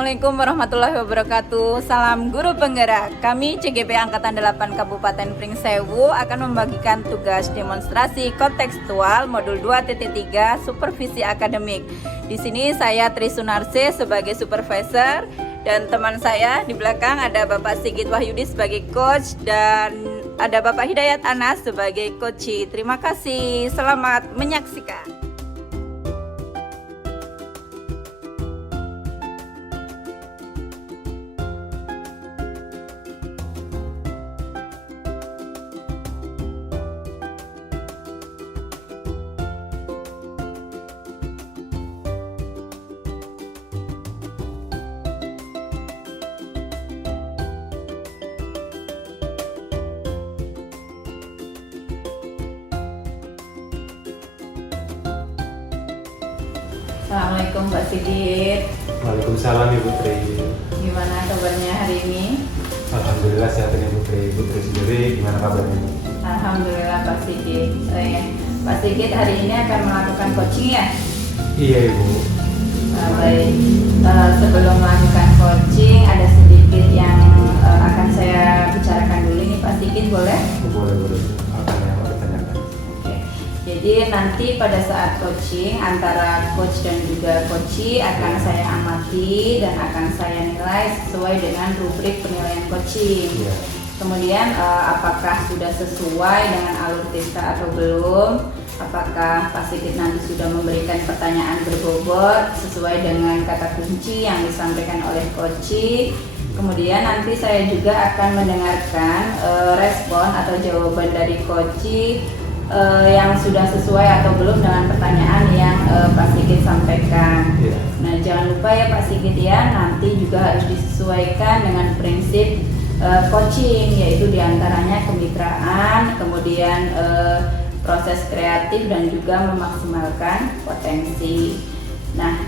Assalamualaikum warahmatullahi wabarakatuh. Salam guru penggerak. Kami CGP Angkatan 8 Kabupaten Pringsewu akan membagikan tugas demonstrasi kontekstual modul 2.3 supervisi akademik. Di sini saya Tri Sunarse sebagai supervisor dan teman saya di belakang ada Bapak Sigit Wahyudi sebagai coach dan ada Bapak Hidayat Anas sebagai coach. Terima kasih. Selamat menyaksikan. Assalamualaikum Mbak Sigit. Waalaikumsalam Ibu Tri. Gimana kabarnya hari ini? Alhamdulillah sehat ini Ibu Tri. Ibu Tri sendiri gimana kabarnya? Alhamdulillah Pak Sigit. Pak Sigit hari ini akan melakukan coaching ya? Iya Ibu. Baik. Sebelum melakukan coaching ada sedikit yang akan saya bicarakan dulu nih Pak Sigit, boleh? Boleh. Apa yang mau ditanyakan? Oke. Jadi nanti pada saat coaching antara coach dan juga coachee akan saya amati dan akan saya nilai sesuai dengan rubrik penilaian coaching. Iya. Kemudian apakah sudah sesuai dengan alur TISTA atau belum? Apakah Pak Sigit nanti sudah memberikan pertanyaan berbobot sesuai dengan kata kunci yang disampaikan oleh coachee? Kemudian nanti saya juga akan mendengarkan respon atau jawaban dari coachee yang sudah sesuai atau belum dengan pertanyaan yang Pak Sigit sampaikan. Iya. Nah, jangan lupa ya Pak Sigit ya, nanti juga harus disesuaikan dengan prinsip coaching, yaitu diantaranya kemitraan, kemudian proses kreatif dan juga memaksimalkan potensi. Nah,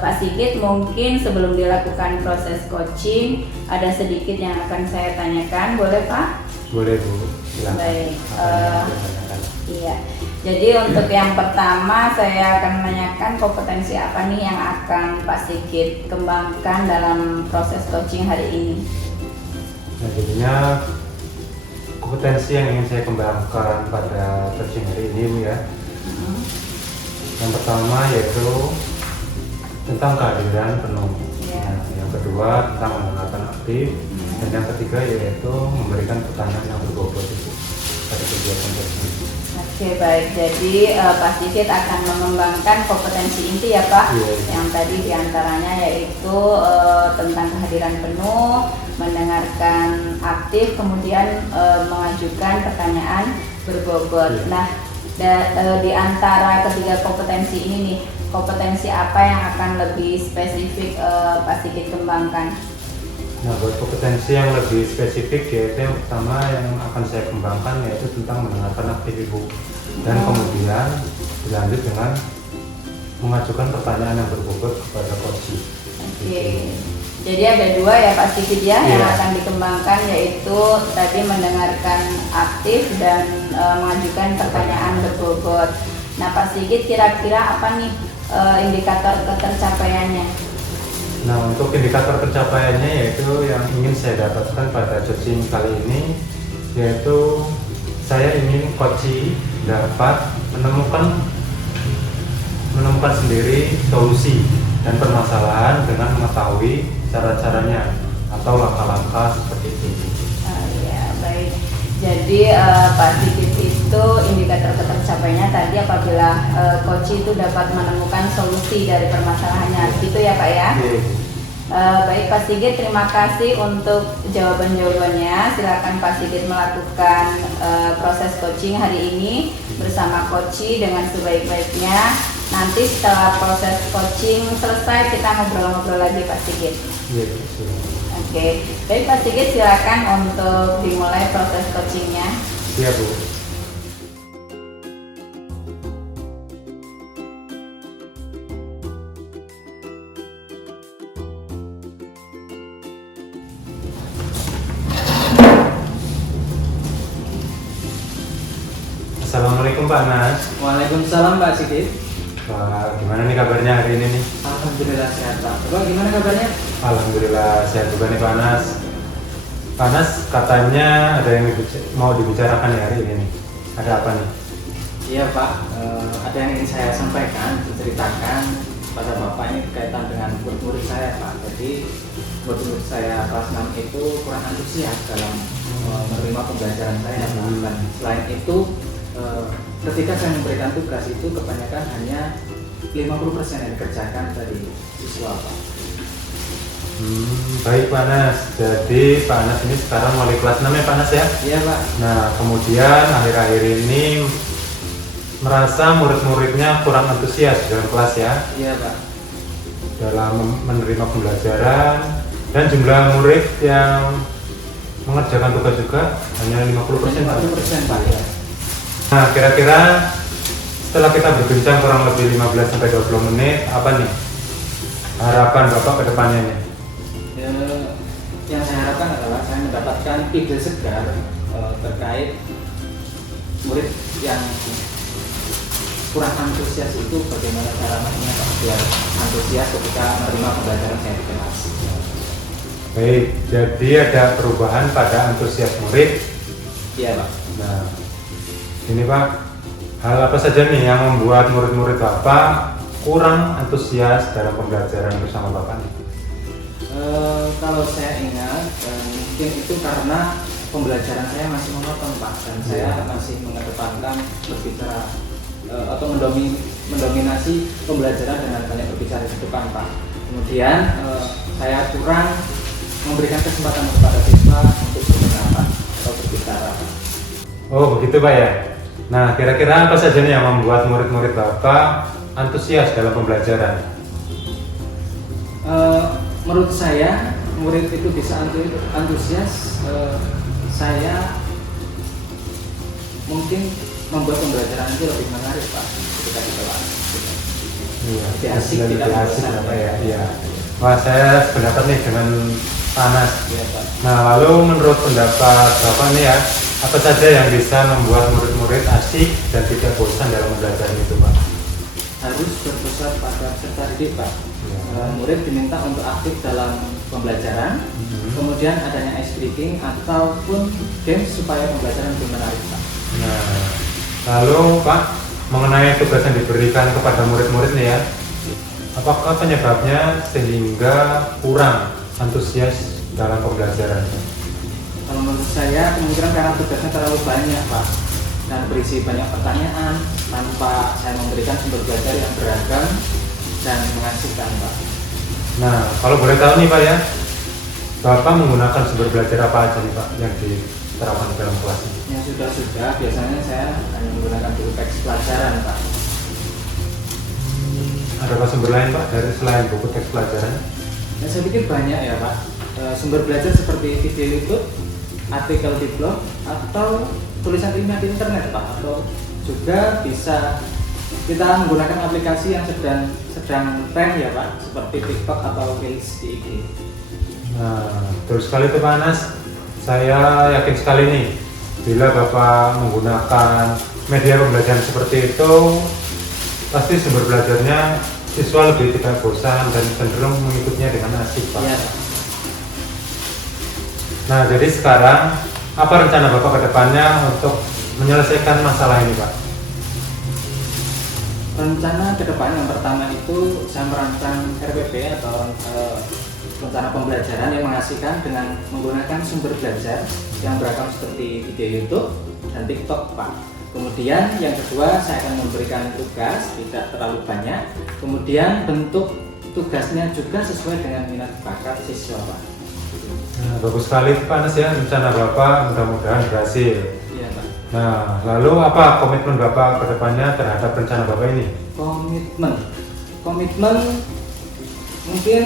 Pak Sigit mungkin sebelum dilakukan proses coaching ada sedikit yang akan saya tanyakan, boleh Pak? Boleh Bu. Silakan. Baik. Apa yang mau ditanyakan? Iya. Jadi untuk yang pertama saya akan menanyakan kompetensi apa nih yang akan Pak Sigit kembangkan dalam proses coaching hari ini? Nah, jadinya kompetensi yang ingin saya kembangkan pada coaching hari ini Bu ya. Yang pertama yaitu tentang kehadiran penuh. Iya. Nah, yang kedua tentang mendengarkan aktif. Dan yang ketiga yaitu memberikan pertanyaan yang berbobot itu pada kegiatan tersebut. Oke, baik. Jadi Pak Sigit akan mengembangkan kompetensi inti ya Pak. Iya. Yang tadi diantaranya yaitu tentang kehadiran penuh, mendengarkan aktif, kemudian mengajukan pertanyaan berbobot. Iya. Nah, di antara ketiga kompetensi ini nih, kompetensi apa yang akan lebih spesifik Pak Sigit kembangkan? Nah, buat kompetensi yang lebih spesifik yaitu yang pertama yang akan saya kembangkan yaitu tentang mendengarkan aktif Ibu. Dan kemudian dilanjut dengan mengajukan pertanyaan yang berbobot kepada coach. Oke. Jadi ada dua ya Pak Sigit ya yang Iya. akan dikembangkan, yaitu tadi mendengarkan aktif dan mengajukan pertanyaan berbobot. Nah Pak Sigit, kira-kira apa nih indikator ketercapaiannya? Nah, untuk indikator pencapaiannya yaitu yang ingin saya dapatkan pada coaching kali ini yaitu saya ingin coach dapat menemukan sendiri solusi dan permasalahan dengan mengetahui cara-caranya atau langkah-langkah seperti itu. Ya baik. Jadi Pak Sigit itu indikator ketercapaiannya tadi apabila coach itu dapat menemukan solusi dari permasalahannya, gitu ya Pak ya? Oke. Baik Pak Sigit, terima kasih untuk jawaban-jawabannya. Silakan Pak Sigit melakukan proses coaching hari ini bersama coachee dengan sebaik-baiknya. Nanti setelah proses coaching selesai kita ngobrol-ngobrol lagi Pak Sigit. Iya, silakan. Oke, baik Pak Sigit, silakan untuk dimulai proses coachingnya. Siap Bu. Assalamualaikum Pak Anas. Waalaikumsalam Pak Sigit. Wah, gimana nih kabarnya hari ini nih? Alhamdulillah sehat Pak. Bapak gimana kabarnya? Alhamdulillah sehat juga nih Pak Anas. Pak Anas, katanya ada yang mau dibicarakan ya hari ini nih. Ada apa nih? Iya Pak, ada yang ingin saya sampaikan, diceritakan pada Bapak ini berkaitan dengan murid-murid saya Pak. Jadi murid-murid saya kelas 6 itu kurang antusias dalam menerima pembelajaran saya Pak. Dan selain itu, ketika saya memberikan tugas itu kebanyakan hanya 50% yang dikerjakan dari siswa Pak. Baik Pak Anas, jadi Pak Anas ini sekarang wali kelas 6 ya Pak Anas ya? Iya Pak. Nah kemudian akhir-akhir ini merasa murid-muridnya kurang antusias dalam kelas ya, Iya Pak. dalam menerima pembelajaran, dan jumlah murid yang mengerjakan tugas juga hanya 50% Pak. 50% Pak ya. Nah kira-kira setelah kita berbincang kurang lebih 15-20 menit, apa nih harapan Bapak ke depannya nih? Yang saya harapkan adalah saya mendapatkan ide segar terkait murid yang kurang antusias itu bagaimana cara mengingatkan biar antusias ketika menerima pembelajaran saya di kelas. Baik, jadi ada perubahan pada antusias murid. Iya Pak. Nah, ini Pak, hal apa saja nih yang membuat murid-murid Bapak kurang antusias dalam pembelajaran bersama Bapak nih? Kalau saya ingat, mungkin itu karena pembelajaran saya masih monoton Pak, dan saya masih mengedepankan berbicara atau mendominasi pembelajaran dengan banyak berbicara di depan Pak. Kemudian saya kurang memberikan kesempatan kepada siswa untuk berpendapat atau berbicara Pak. Oh begitu Pak ya. Nah kira-kira apa saja nih yang membuat murid-murid Bapak antusias dalam pembelajaran? Menurut saya murid itu bisa antusias. Saya mungkin membuat pembelajaran itu lebih menarik Pak ketika di kelas. Iya, Lebih asik, lebih tidak asik bosan. Bapak ya. Iya. Wah saya sependapat nih dengan Pak Anas. Iya Pak. Nah lalu menurut pendapat Bapak nih ya, apa saja yang bisa membuat murid-murid asik dan tidak bosan dalam pembelajaran itu Pak? Harus berpusat pada peserta didik Pak. Murid diminta untuk aktif dalam pembelajaran, kemudian adanya ice breaking ataupun games supaya pembelajaran lebih menarik Pak. Nah, lalu Pak, mengenai tugas yang diberikan kepada murid-murid nih ya, apakah penyebabnya sehingga kurang antusias dalam pembelajaran? Kalau menurut saya kemungkinan karena tugasnya terlalu banyak Pak, dan berisi banyak pertanyaan tanpa saya memberikan sumber belajar yang beragam dan mengasihkan Pak. Nah, kalau boleh tahu nih Pak ya, Bapak menggunakan sumber belajar apa aja nih Pak yang diterapkan dalam kelas ini? Yang sudah biasanya saya hanya menggunakan buku teks pelajaran Pak. Adakah sumber lain Pak dari selain buku teks pelajaran? Ya, saya pikir banyak ya Pak. Sumber belajar seperti video YouTube, artikel di blog, atau tulisan ilmiah di internet Pak, atau juga bisa kita menggunakan aplikasi yang sedang tren ya Pak, seperti TikTok atau Reels di IG. Nah, terus sekali tuh Pak Anas, saya yakin sekali nih, bila Bapak menggunakan media pembelajaran seperti itu, pasti sumber belajarnya siswa lebih tidak bosan dan cenderung mengikutinya dengan asik Pak. Iya Pak. Nah, jadi sekarang apa rencana Bapak ke depannya untuk menyelesaikan masalah ini Pak? Rencana ke depan yang pertama itu saya merancang RPP atau rencana pembelajaran yang mengasihkan dengan menggunakan sumber belajar yang beragam seperti video YouTube dan TikTok Pak. Kemudian yang kedua saya akan memberikan tugas tidak terlalu banyak. Kemudian bentuk tugasnya juga sesuai dengan minat bakat siswa Pak. Nah, bagus sekali Pak Anas ya, rencana Bapak mudah-mudahan berhasil. Iya Pak. Nah, lalu apa komitmen Bapak ke depannya terhadap rencana Bapak ini? Komitmen mungkin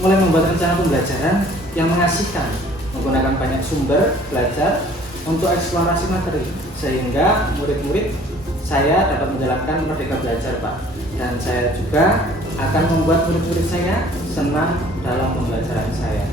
mulai membuat rencana pembelajaran yang mengasihkan, menggunakan banyak sumber belajar untuk eksplorasi materi, sehingga murid-murid saya dapat menjalankan merdeka belajar Pak. Dan saya juga akan membuat murid-murid saya senang dalam pembelajaran saya.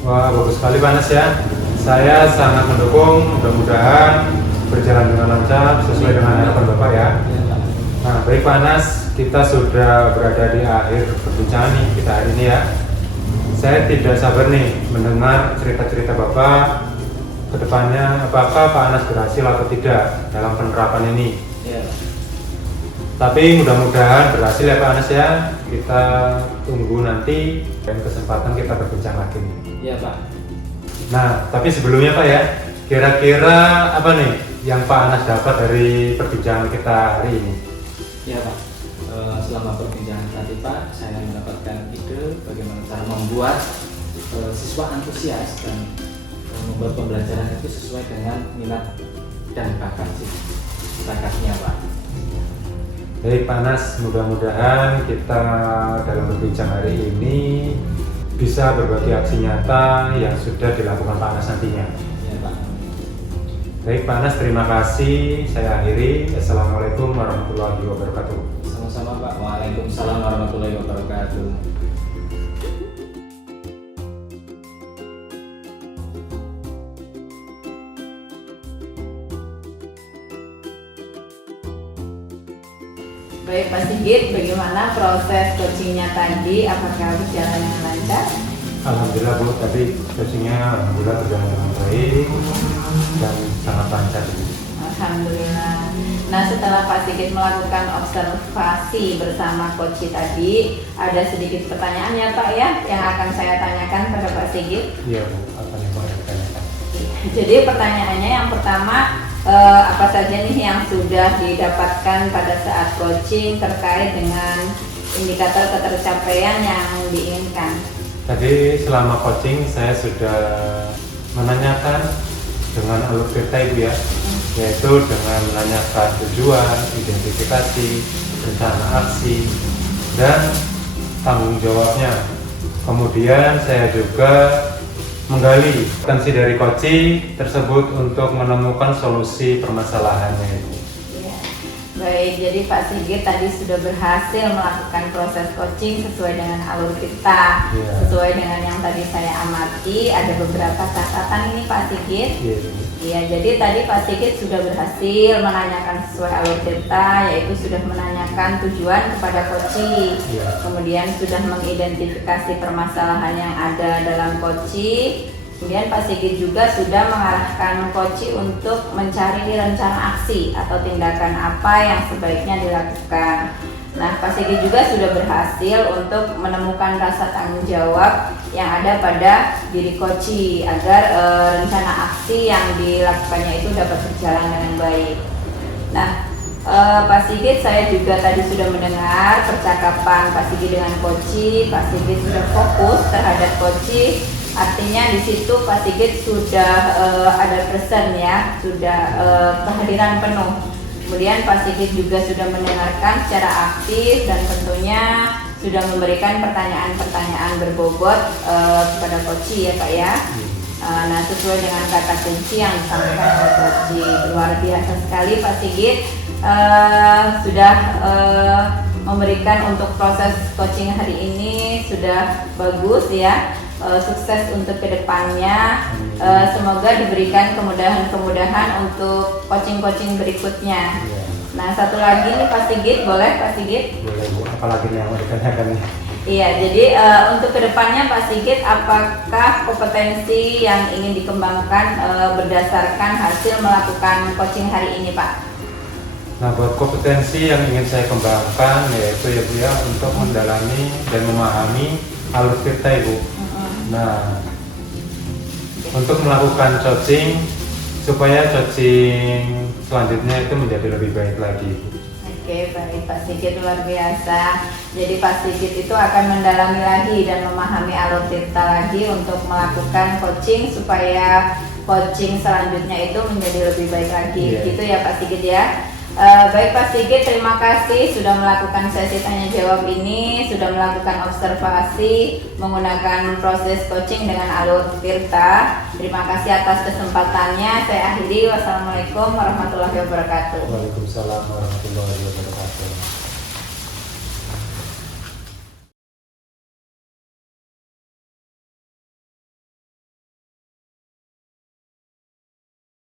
Wah, bagus sekali Pak Anas ya. Saya sangat mendukung, mudah-mudahan berjalan dengan lancar sesuai dengan harapan Bapak ya. Nah, baik Pak Anas, kita sudah berada di akhir perbincangan nih kita hari ini ya. Saya tidak sabar nih mendengar cerita-cerita Bapak kedepannya, apakah Pak Anas berhasil atau tidak dalam penerapan ini. Iya Pak. Tapi mudah-mudahan berhasil ya Pak Anas ya. Kita tunggu nanti dan kesempatan kita berbincang lagi nih. Iya Pak. Nah, tapi sebelumnya Pak ya, kira-kira apa nih yang Pak Anas dapat dari perbincangan kita hari ini? Iya Pak. Selama perbincangan tadi Pak, saya mendapatkan ide bagaimana cara membuat siswa antusias dan membuat pembelajaran itu sesuai dengan minat dan bakatnya Pak. Baik Pak Anas, mudah-mudahan kita dalam berbincang hari ini bisa berbagi aksi nyata yang sudah dilakukan Pak Anas nantinya. Iya Pak. Baik Pak Anas, terima kasih. Saya akhiri. Assalamualaikum warahmatullahi wabarakatuh. Sama-sama Pak. Waalaikumsalam warahmatullahi wabarakatuh. Baik Pak Sigit, bagaimana proses coachingnya tadi? Apakah berjalan dengan lancar? Alhamdulillah Bu, tadi coachingnya alhamdulillah berjalan dengan baik dan sangat lancar. Alhamdulillah. Nah, setelah Pak Sigit melakukan observasi bersama coach tadi, ada sedikit pertanyaan ya Pak ya yang akan saya tanyakan pada Pak Sigit. Iya Bu, apa yang mau ditanyakan? Jadi pertanyaannya yang pertama, apa saja nih yang sudah didapatkan pada saat coaching terkait dengan indikator ketercapaian yang diinginkan? Tadi selama coaching saya sudah menanyakan dengan alur cerita Ibu ya, yaitu dengan menanyakan tujuan, identifikasi, rencana aksi, dan tanggung jawabnya. Kemudian saya juga menggali potensi dari coaching tersebut untuk menemukan solusi permasalahannya Ibu. Ya. Baik, jadi Pak Sigit tadi sudah berhasil melakukan proses coaching sesuai dengan alur kita, Ya. sesuai dengan yang tadi saya amati. Ada beberapa catatan ini Pak Sigit. Iya Ibu. Iya, jadi tadi Pak Sigit sudah berhasil menanyakan sesuai alur kita, yaitu sudah menanyakan tujuan kepada coaching. Iya. Kemudian sudah mengidentifikasi permasalahan yang ada dalam coaching. Kemudian Pak Sigit juga sudah mengarahkan coaching untuk mencari rencana aksi atau tindakan apa yang sebaiknya dilakukan. Nah, Pak Sigit juga sudah berhasil untuk menemukan rasa tanggung jawab yang ada pada diri coaching agar rencana aksi yang dilakukannya itu dapat berjalan dengan baik. Nah, Pak Sigit, saya juga tadi sudah mendengar percakapan Pak Sigit dengan coaching. Pak Sigit sudah fokus terhadap coaching. Artinya di situ Pak Sigit sudah ada present ya, sudah kehadiran penuh. Kemudian Pak Sigit juga sudah mendengarkan secara aktif dan tentunya sudah memberikan pertanyaan-pertanyaan berbobot kepada coaching ya Pak ya. Nah, sesuai dengan kata kunci yang disampaikan oleh coaching, luar biasa sekali Pak Sigit sudah memberikan untuk proses coaching hari ini sudah bagus ya. Sukses untuk kedepannya, semoga diberikan kemudahan-kemudahan untuk coaching-coaching berikutnya. Iya. Nah, satu lagi nih Pak Sigit, boleh Pak Sigit? Boleh Bu, apalagi nih yang mau ditanyakan nih? Iya, jadi untuk kedepannya Pak Sigit, apakah kompetensi yang ingin dikembangkan berdasarkan hasil melakukan coaching hari ini Pak? Nah, buat kompetensi yang ingin saya kembangkan yaitu ya Bu ya, untuk mendalami dan memahami alur cerita Ibu. Nah, untuk melakukan coaching supaya coaching selanjutnya itu menjadi lebih baik lagi. Oke, baik Pak Sigit, luar biasa. Jadi Pak Sigit itu akan mendalami lagi dan memahami alur cerita lagi untuk melakukan coaching supaya coaching selanjutnya itu menjadi lebih baik lagi. Iya. Gitu ya Pak Sigit ya. Baik Pak Sigit, terima kasih sudah melakukan sesi tanya jawab ini, sudah melakukan observasi menggunakan proses coaching dengan alur tirta. Terima kasih atas kesempatannya. Saya akhiri. Wassalamualaikum warahmatullahi wabarakatuh. Waalaikumsalam warahmatullahi wabarakatuh.